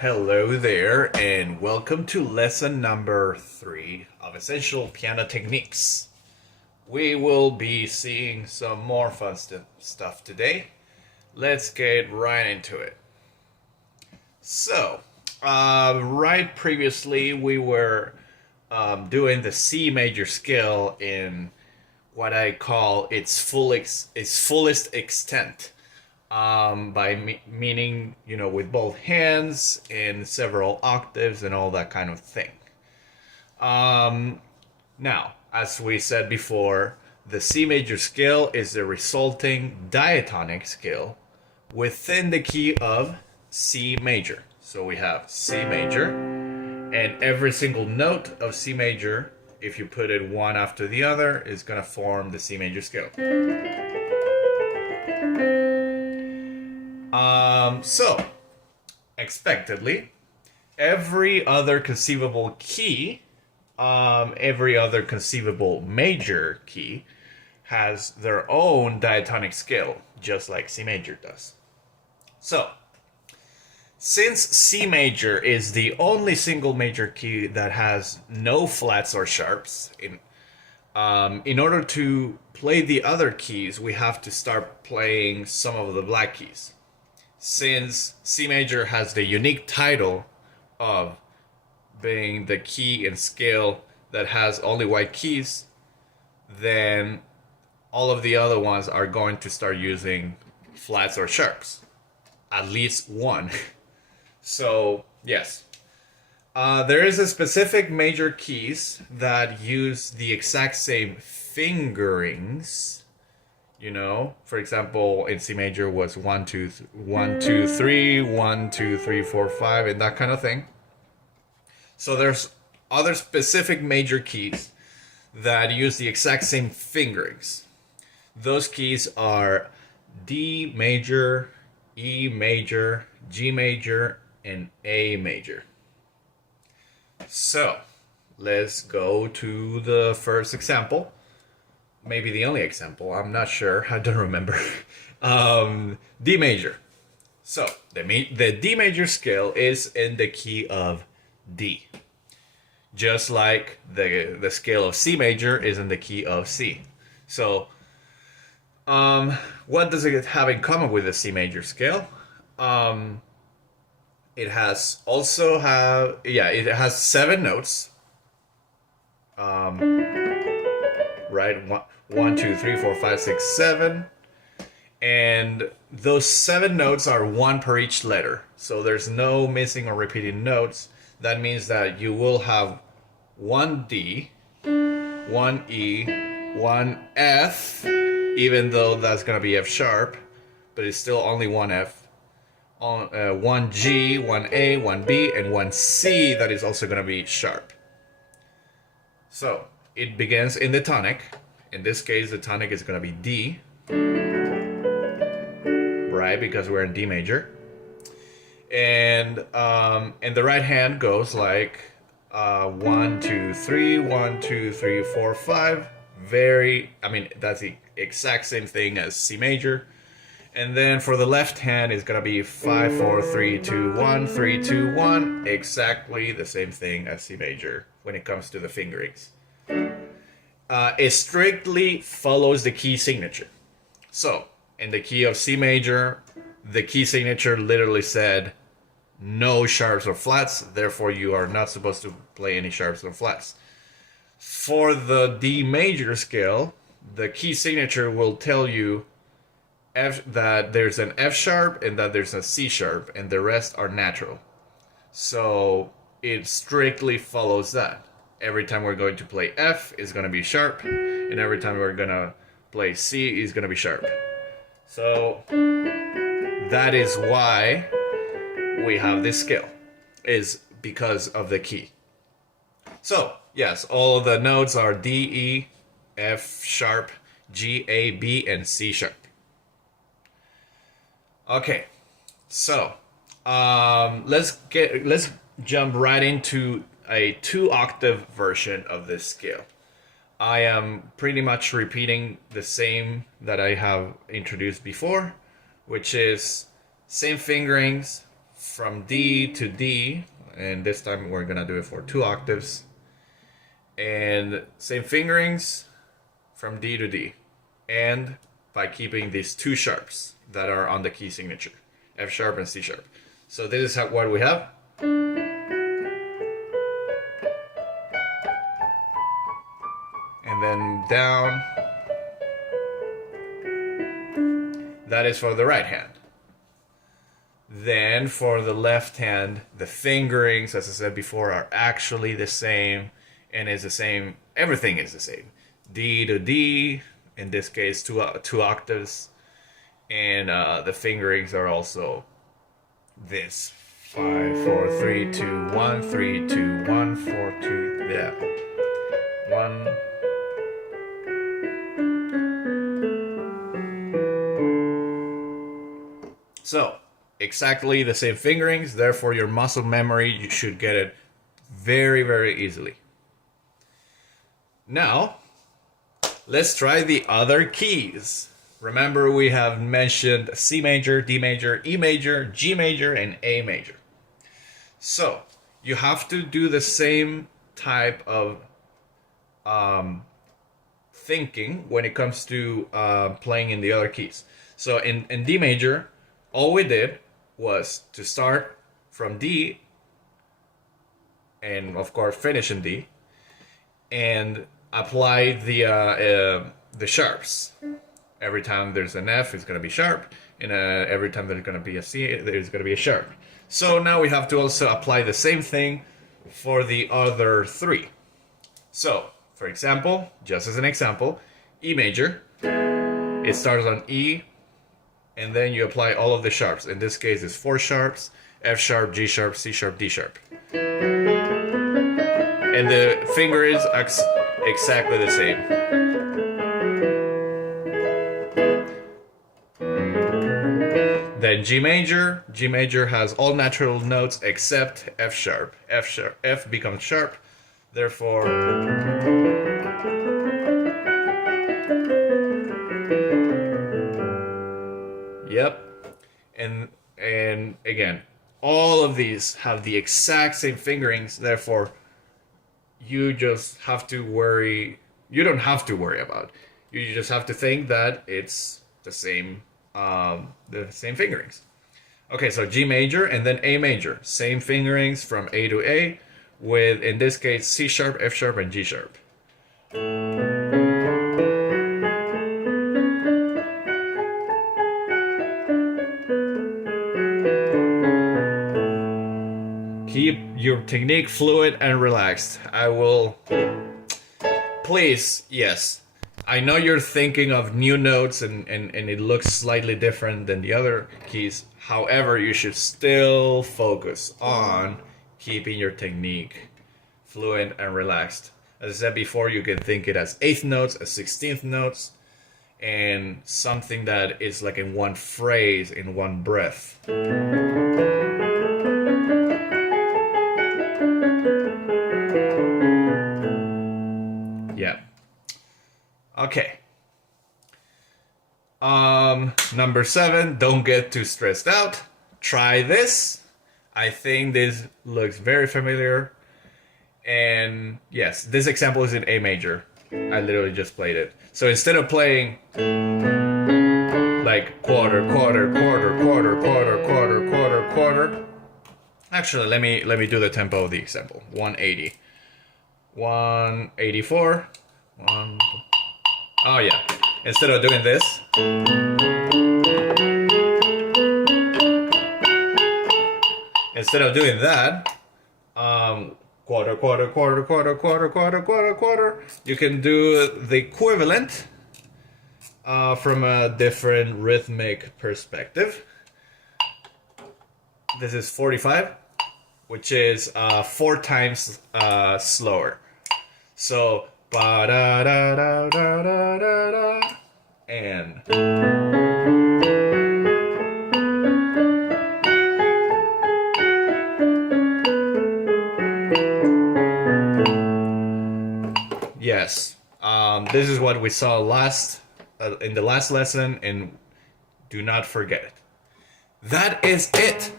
Hello there, and welcome to lesson number 3 of Essential Piano Techniques. We will be seeing some more fun stuff today. Let's get right into it. So, right previously we were doing the C major scale in what I call its fullest extent. Meaning, with both hands in several octaves and all that kind of thing. Now, as we said before, the C major scale is the resulting diatonic scale within the key of C major. So we have C major, and every single note of C major, if you put it one after the other, is going to form the C major scale. So, expectedly, every other conceivable key, every other conceivable major key, has their own diatonic scale, just like C major does. So, since C major is the only single major key that has no flats or sharps, in order to play the other keys, we have to start playing some of the black keys. Since C major has the unique title of being the key and scale that has only white keys, then all of the other ones are going to start using flats or sharps. At least one. So, yes. There is a specific major keys that use the exact same fingerings. For example, in C major was 1, 2, 1, 2, 3, 1, 2, 3, 4, 5, and that kind of thing. So there's other specific major keys that use the exact same fingerings. Those keys are D major, E major, G major, and A major. So, let's go to the first example. Maybe the only example, I'm not sure, I don't remember. D major. So, the D major scale is in the key of D. Just like the scale of C major is in the key of C. So, what does it have in common with the C major scale? It has 7 notes. Right? 1, 2, 3, 4, 5, 6, 7. And those 7 notes are 1 per each letter. So there's no missing or repeating notes. That means that you will have 1 D, 1 E, 1 F, even though that's going to be F sharp, but it's still only 1 F. 1 G, 1 A, 1 B, and 1 C that is also going to be sharp. So, it begins in the tonic. In this case, the tonic is going to be D, right? Because we're in D major. And the right hand goes like 1, 2, 3, 1, 2, 3, 4, 5. That's the exact same thing as C major. And then for the left hand, it's going to be 5, 4, 3, 2, 1, 3, 2, 1. Exactly the same thing as C major when it comes to the fingerings. It strictly follows the key signature. So, in the key of C major, the key signature literally said no sharps or flats, therefore you are not supposed to play any sharps or flats. For the D major scale, the key signature will tell you that there's an F sharp and that there's a C sharp, and the rest are natural. So it strictly follows that. Every time we're going to play F is going to be sharp, and every time we're going to play C is going to be sharp. So that is why we have this scale, is because of the key. So, yes, all of the notes are D, E, F sharp, G, A, B, and C sharp. Okay, so let's jump right into a 2-octave version of this scale. I am pretty much repeating the same that I have introduced before, which is same fingerings, from D to D, and this time we're gonna do it for 2 octaves. And same fingerings from D to D, and by keeping these 2 sharps that are on the key signature, F sharp and C sharp. So this is what we have. And then down. That is for the right hand. Then for the left hand, the fingerings, as I said before, are actually the same, and is the same. Everything is the same. D to D, in this case, 2 octaves, and the fingerings are also this 5 4 3 2 1 3 2 1 4 2. Yeah, 1. So, exactly the same fingerings, therefore your muscle memory, you should get it very, very easily. Now, let's try the other keys. Remember, we have mentioned C major, D major, E major, G major, and A major. So, you have to do the same type of thinking when it comes to playing in the other keys. So, in D major, all we did was to start from D and of course finish in D and apply the sharps. Every time there's an F, it's going to be sharp, and every time there's going to be a C, there's going to be a sharp. So now we have to also apply the same thing for the other 3. So, for example, just as an example, E major, it starts on E, and then you apply all of the sharps. In this case, it's 4 sharps, F sharp, G sharp, C sharp, D sharp. And the finger is exactly the same. Then G major. G major has all natural notes except F sharp. F becomes sharp, therefore yep. And again, all of these have the exact same fingerings, therefore you just have to worry. You don't have to worry about. You just have to think that it's the same fingerings. Okay, so G major and then A major, same fingerings from A to A, with in this case C sharp, F sharp, and G sharp. Keep your technique fluid and relaxed. I will... Please, yes. I know you're thinking of new notes and it looks slightly different than the other keys. However, you should still focus on keeping your technique fluid and relaxed. As I said before, you can think it as 8th notes, as 16th notes, and something that is like in one phrase, in one breath. Yeah. Okay. Number 7, don't get too stressed out. Try this. I think this looks very familiar. And yes, this example is in A major. I literally just played it. So instead of playing like quarter, quarter, quarter, quarter, quarter, quarter, quarter, quarter. Actually, let me do the tempo of the example. 180. 184. Oh yeah. Instead of doing this, instead of doing that, quarter, quarter, quarter, quarter, quarter, quarter, quarter, quarter, you can do the equivalent from a different rhythmic perspective. This is 45, which is 4 times slower. So ba da da da da da da da, and yes, this is what we saw last in the last lesson, and do not forget it. That is it.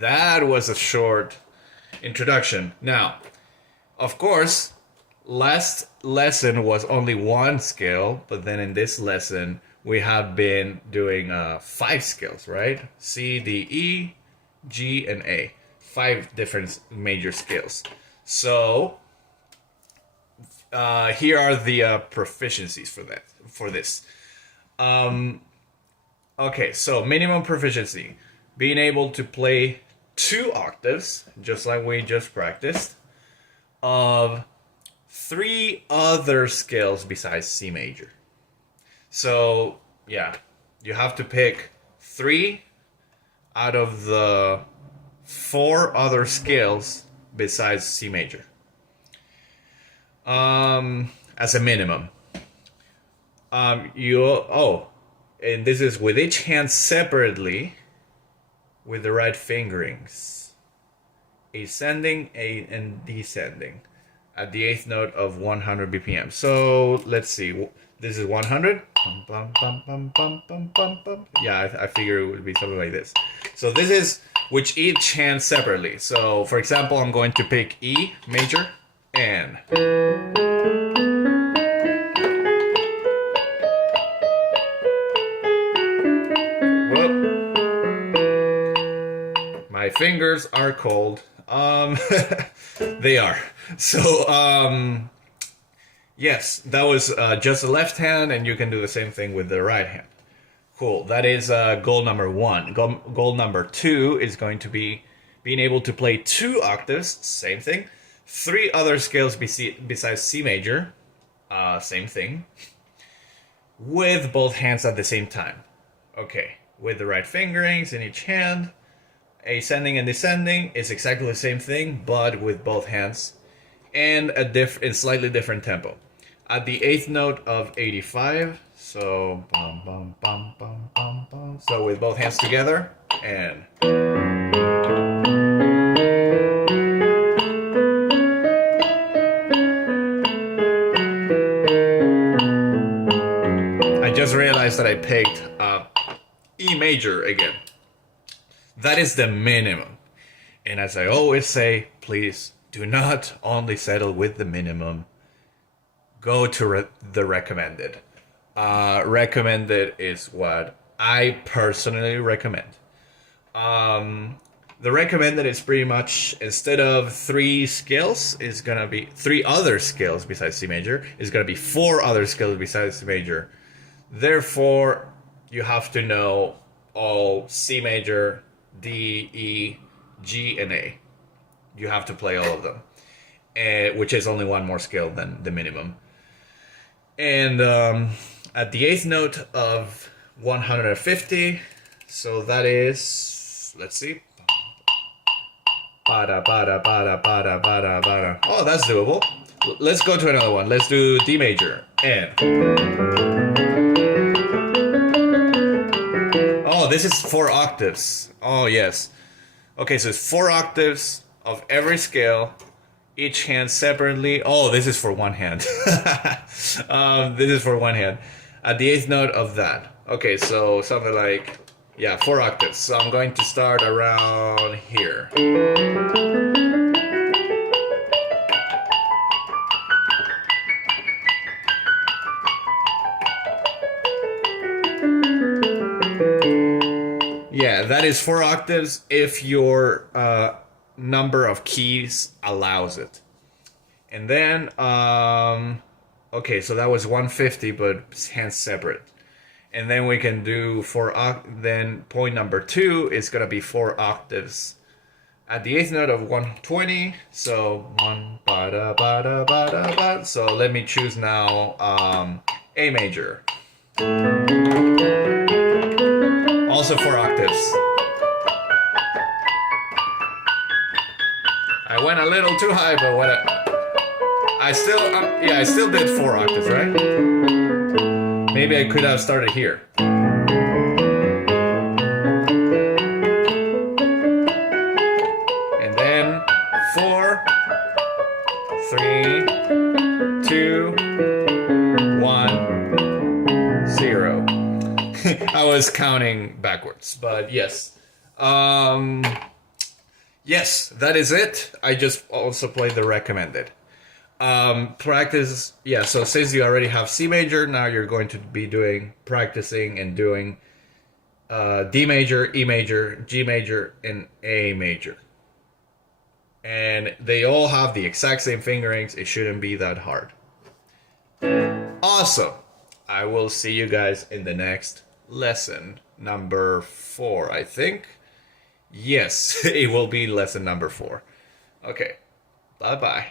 that was a short introduction. Now, of course, last lesson was only one scale, but then in this lesson, we have been doing 5 scales, right? C, D, E, G, and A. 5 different major scales. So, here are the proficiencies for this. Okay, so minimum proficiency. Being able to play 2 octaves, just like we just practiced, of 3 other scales besides C major. So, yeah, you have to pick 3 out of the 4 other scales besides C major. As a minimum. And this is with each hand separately with the right fingerings. Ascending, and descending at the 8th note of 100 BPM. So let's see. This is 100. Yeah, I figure it would be something like this. So this is with each hand separately. So for example, I'm going to pick E major and my fingers are cold. They are. So, yes, that was just the left hand, and you can do the same thing with the right hand. Cool. That is goal number 1. Goal number 2 is going to be being able to play 2 octaves, same thing. 3 other scales besides C major, same thing. With both hands at the same time. Okay, with the right fingerings in each hand. Ascending and descending is exactly the same thing, but with both hands, and in slightly different tempo. At the 8th note of 85, so bum bum bum bum bum bum. So with both hands together, and I just realized that I picked E major again. That is the minimum. And as I always say, please do not only settle with the minimum. Go to the recommended. Recommended is what I personally recommend. The recommended is pretty much, instead of 3 scales, is gonna be 3 other scales besides C major. Is gonna be 4 other scales besides C major. Therefore, you have to know all C major, D, E, G, and A. You have to play all of them, which is only 1 more scale than the minimum. And at the 8th note of 150, so that is, let's see. Oh, that's doable. Let's go to another one. Let's do D major. And oh, this is 4 octaves. Oh, yes. Okay, so it's 4 octaves of every scale, each hand separately. Oh, this is for 1 hand. This is for 1 hand. At the 8th note of that. Okay, so something like, yeah, 4 octaves. So I'm going to start around here. Yeah, that is 4 octaves if your number of keys allows it. And then, okay, so that was 150, but hands separate. And then we can do 4 then point number 2 is gonna be 4 octaves at the 8th note of 120. So 1 ba da ba da ba da ba. So let me choose now A major. Also 4 octaves. I went a little too high, but what? I still did 4 octaves, right? Maybe I could have started here. And then 4, 3, 2, 1, 0. I was counting backwards, but yes. Yes, that is it. I just also played the recommended. Practice, yeah, so since you already have C major, now you're going to be practicing and doing D major, E major, G major, and A major. And they all have the exact same fingerings. It shouldn't be that hard. Awesome. I will see you guys in the next lesson, number 4, I think. Yes, it will be lesson number 4. Okay, bye-bye.